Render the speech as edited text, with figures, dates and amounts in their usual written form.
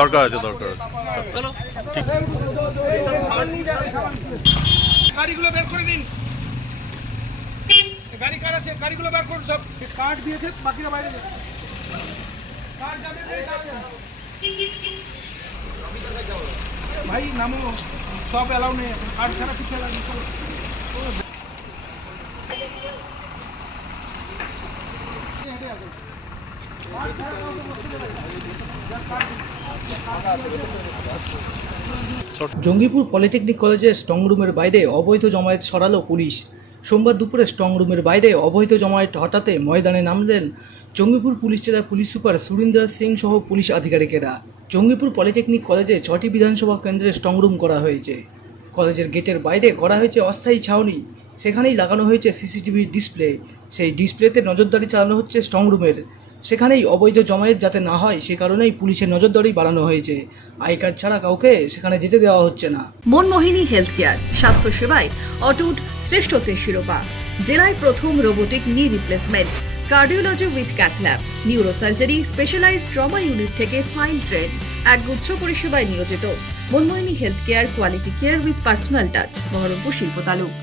দরকার আছে চলো ঠিক। গাড়িগুলো বের করে দিন, গাড়ি কার আছে গাড়িগুলো বের করুন, সব কার্ড দিয়েছে বাকিরা বাইরে যাবে। কার্ড যাবে ভাই নামো, সব অ্যালাউ নেই, কার্ড ছাড়া কিছু অ্যালাউ নেই। জঙ্গিপুর পলিটেকনিক কলেজের স্ট্রংরুমের বাইরে অবৈধ জমায়েত সরালো পুলিশ। সোমবার দুপুরে স্ট্রংরুমের বাইরে অবৈধ জমায়েত হঠাতে ময়দানে নামলেন জঙ্গিপুর পুলিশ জেলার পুলিশ সুপার সুরিন্দর সিং সহ পুলিশ আধিকারিকেরা। জঙ্গিপুর পলিটেকনিক কলেজে 6টি বিধানসভা কেন্দ্রে স্ট্রংরুম করা হয়েছে। কলেজের গেটের বাইরে করা হয়েছে অস্থায়ী ছাউনি, সেখানেই লাগানো হয়েছে সিসিটিভি ডিসপ্লে। সেই ডিসপ্লেতে নজরদারি চালানো হচ্ছে স্ট্রংরুমের। সেখানেই অবৈধ জমায়েত যাতে না হয় সে কারণেই পুলিশের নজরদারি বাড়ানো হয়েছে। আই কার্ড ছাড়া কাউকে সেখানে যেতে দেওয়া হচ্ছে না। মনমোহিনী হেলথ কেয়ার, স্বাস্থ্য সেবায় অটুট শ্রেষ্ঠত্বের শিরোপা। জেলায় প্রথম robotic knee replacement, cardiology with cath lab, neurosurgery, specialised trauma unit থেকে স্মাইল ট্রেন, একগুচ্ছ পরিষেবায় নিয়োজিত। Manmohini health care, quality care with personal touch, Baharampur শিল্প তালুক।